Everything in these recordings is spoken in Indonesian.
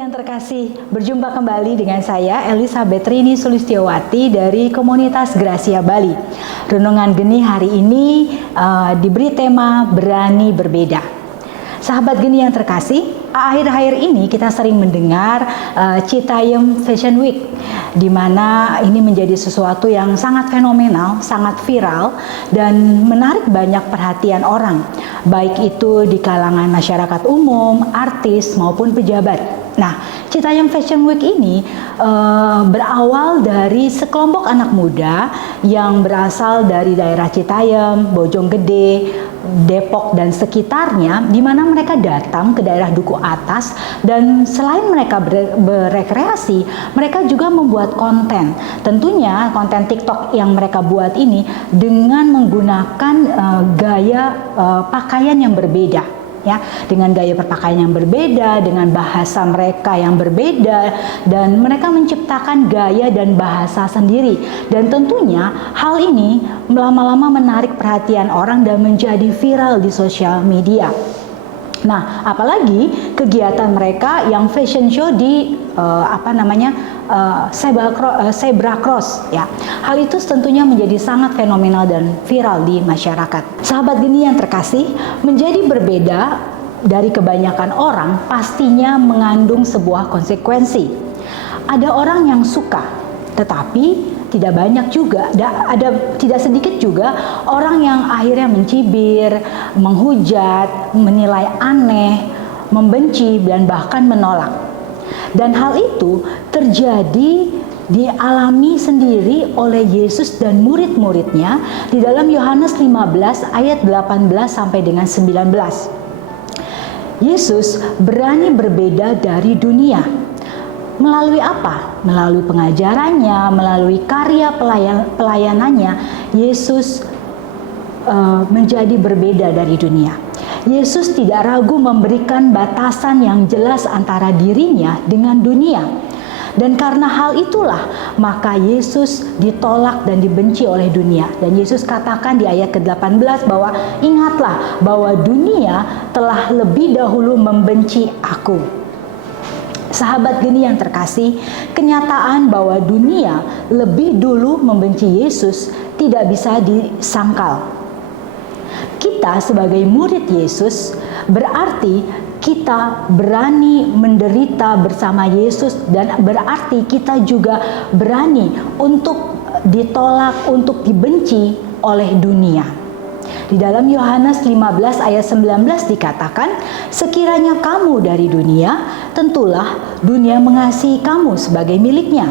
yang terkasih, berjumpa kembali dengan saya Elizabeth Rini Sulistiowati dari komunitas Gracia Bali. Renungan Geni hari ini diberi tema berani berbeda. Sahabat Geni yang terkasih, akhir-akhir ini kita sering mendengar Citayam Fashion Week, di mana ini menjadi sesuatu yang sangat fenomenal, sangat viral, dan menarik banyak perhatian orang, baik itu di kalangan masyarakat umum, artis, maupun pejabat. Nah, Citayam Fashion Week ini berawal dari sekelompok anak muda yang berasal dari daerah Citayam, Bojonggede, Depok dan sekitarnya, di mana mereka datang ke daerah Duku Atas, dan selain mereka berekreasi, mereka juga membuat konten. Tentunya konten TikTok yang mereka buat ini dengan menggunakan gaya pakaian yang berbeda. Ya, dengan gaya berpakaian yang berbeda, dengan bahasa mereka yang berbeda, dan mereka menciptakan gaya dan bahasa sendiri. Dan tentunya hal ini lama-lama menarik perhatian orang dan menjadi viral di sosial media. Nah, apalagi kegiatan mereka yang fashion show di Zebra Cross, ya. Hal itu tentunya menjadi sangat fenomenal dan viral di masyarakat. Sahabat Geni yang terkasih, menjadi berbeda dari kebanyakan orang pastinya mengandung sebuah konsekuensi. Ada orang yang suka, tetapi tidak banyak juga, tidak sedikit juga orang yang akhirnya mencibir, menghujat, menilai aneh, membenci, dan bahkan menolak. Dan hal itu terjadi dialami sendiri oleh Yesus dan murid-muridnya di dalam Yohanes 15 ayat 18 sampai dengan 19. Yesus berani berbeda dari dunia. Melalui apa? Melalui pengajarannya, melalui karya pelayanannya, Yesus menjadi berbeda dari dunia. Yesus tidak ragu memberikan batasan yang jelas antara dirinya dengan dunia. Dan karena hal itulah, maka Yesus ditolak dan dibenci oleh dunia. Dan Yesus katakan di ayat ke-18 bahwa ingatlah bahwa dunia telah lebih dahulu membenci aku. Sahabat Geni yang terkasih, kenyataan bahwa dunia lebih dulu membenci Yesus tidak bisa disangkal. Kita sebagai murid Yesus berarti kita berani menderita bersama Yesus, dan berarti kita juga berani untuk ditolak, untuk dibenci oleh dunia. Di dalam Yohanes 15 ayat 19 dikatakan, sekiranya kamu dari dunia, tentulah dunia mengasihi kamu sebagai miliknya.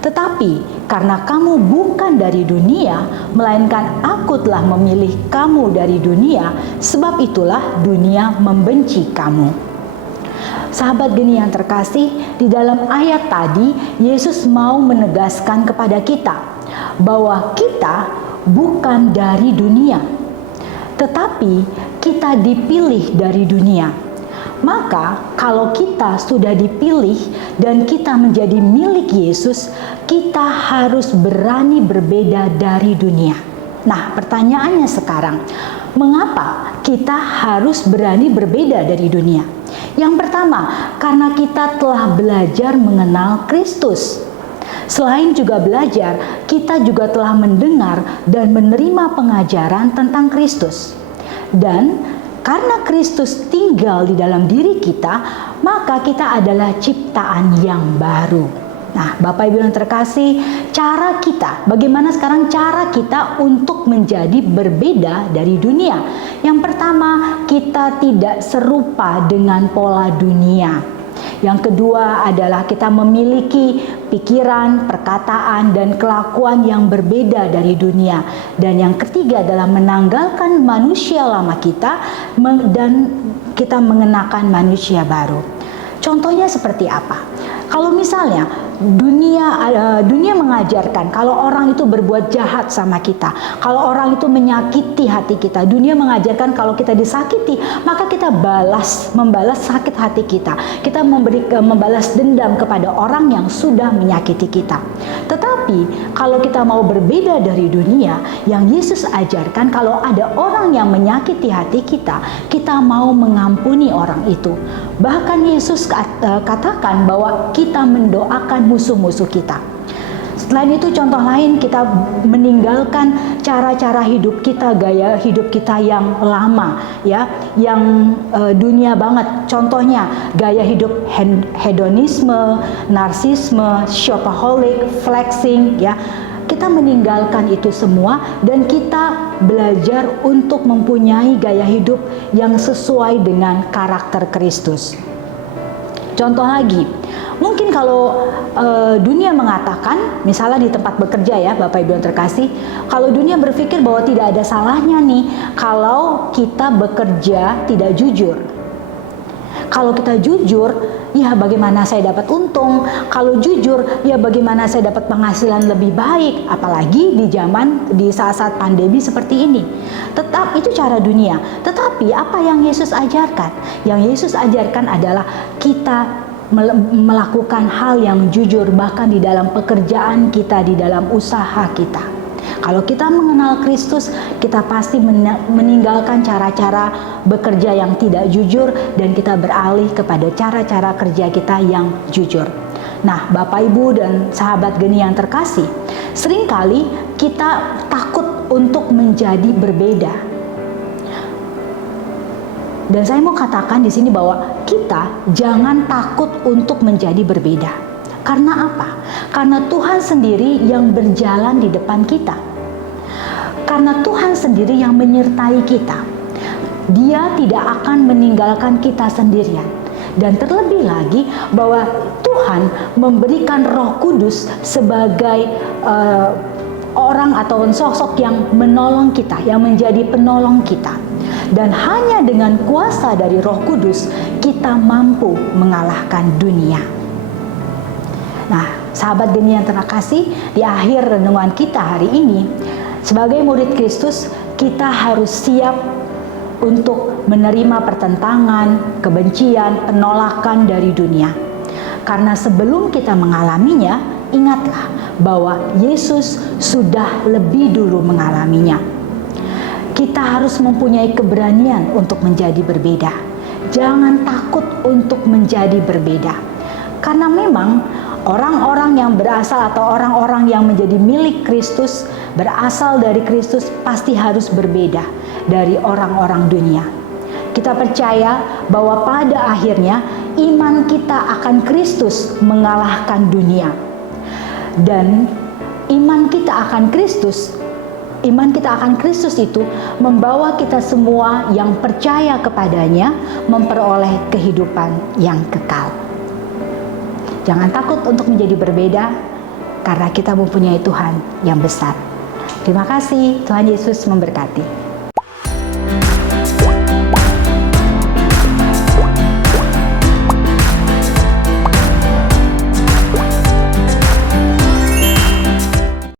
Tetapi karena kamu bukan dari dunia, melainkan aku telah memilih kamu dari dunia, sebab itulah dunia membenci kamu. Sahabat Geni yang terkasih, di dalam ayat tadi Yesus mau menegaskan kepada kita bahwa kita bukan dari dunia, tetapi kita dipilih dari dunia. Maka kalau kita sudah dipilih dan kita menjadi milik Yesus, kita harus berani berbeda dari dunia. Nah, pertanyaannya sekarang, mengapa kita harus berani berbeda dari dunia? Yang pertama, karena kita telah belajar mengenal Kristus. Selain juga belajar, kita juga telah mendengar dan menerima pengajaran tentang Kristus. Dan karena Kristus tinggal di dalam diri kita, maka kita adalah ciptaan yang baru. Nah, Bapak Ibu yang terkasih, bagaimana sekarang cara kita untuk menjadi berbeda dari dunia? Yang pertama, kita tidak serupa dengan pola dunia. Yang kedua adalah kita memiliki pikiran, perkataan, dan kelakuan yang berbeda dari dunia. Dan yang ketiga adalah menanggalkan manusia lama kita dan kita mengenakan manusia baru. Contohnya seperti apa? Kalau misalnya dunia mengajarkan kalau orang itu berbuat jahat sama kita, kalau orang itu menyakiti hati kita, dunia mengajarkan kalau kita disakiti maka kita membalas sakit hati kita. Kita membalas dendam kepada orang yang sudah menyakiti kita. Tetapi kalau kita mau berbeda dari dunia, yang Yesus ajarkan kalau ada orang yang menyakiti hati kita, kita mau mengampuni orang itu. Bahkan Yesus katakan bahwa kita mendoakan musuh-musuh kita. Selain itu, contoh lain, kita meninggalkan cara-cara hidup kita, gaya hidup kita yang lama, ya, yang dunia banget. Contohnya gaya hidup hedonisme, narsisme, shopaholic, flexing, ya. Kita meninggalkan itu semua dan kita belajar untuk mempunyai gaya hidup yang sesuai dengan karakter Kristus. Contoh lagi, mungkin kalau dunia mengatakan, misalnya di tempat bekerja ya Bapak Ibu yang terkasih, kalau dunia berpikir bahwa tidak ada salahnya nih kalau kita bekerja tidak jujur. Kalau kita jujur, ya bagaimana saya dapat untung? Kalau jujur, ya bagaimana saya dapat penghasilan lebih baik? Apalagi di saat-saat pandemi seperti ini. Tetap itu cara dunia. Tetapi apa yang Yesus ajarkan? Yang Yesus ajarkan adalah kita melakukan hal yang jujur bahkan di dalam pekerjaan kita, di dalam usaha kita. Kalau kita mengenal Kristus, kita pasti meninggalkan cara-cara bekerja yang tidak jujur dan kita beralih kepada cara-cara kerja kita yang jujur. Nah, Bapak Ibu dan sahabat geni yang terkasih, seringkali kita takut untuk menjadi berbeda. Dan saya mau katakan di sini bahwa kita jangan takut untuk menjadi berbeda. Karena apa? Karena Tuhan sendiri yang berjalan di depan kita. Karena Tuhan sendiri yang menyertai kita. Dia tidak akan meninggalkan kita sendirian. Dan terlebih lagi bahwa Tuhan memberikan Roh Kudus sebagai orang atau sosok yang menolong kita, yang menjadi penolong kita. Dan hanya dengan kuasa dari Roh Kudus kita mampu mengalahkan dunia. Nah, sahabat geni yang terkasih, di akhir renungan kita hari ini, sebagai murid Kristus, kita harus siap untuk menerima pertentangan, kebencian, penolakan dari dunia. Karena sebelum kita mengalaminya, ingatlah bahwa Yesus sudah lebih dulu mengalaminya. Kita harus mempunyai keberanian untuk menjadi berbeda. Jangan takut untuk menjadi berbeda. Karena memang orang-orang yang berasal atau orang-orang yang menjadi milik Kristus, berasal dari Kristus, pasti harus berbeda dari orang-orang dunia. Kita percaya bahwa pada akhirnya iman kita akan Kristus mengalahkan dunia. Dan iman kita akan Kristus itu membawa kita semua yang percaya kepadanya memperoleh kehidupan yang kekal. Jangan takut untuk menjadi berbeda, karena kita mempunyai Tuhan yang besar. Terima kasih, Tuhan Yesus memberkati.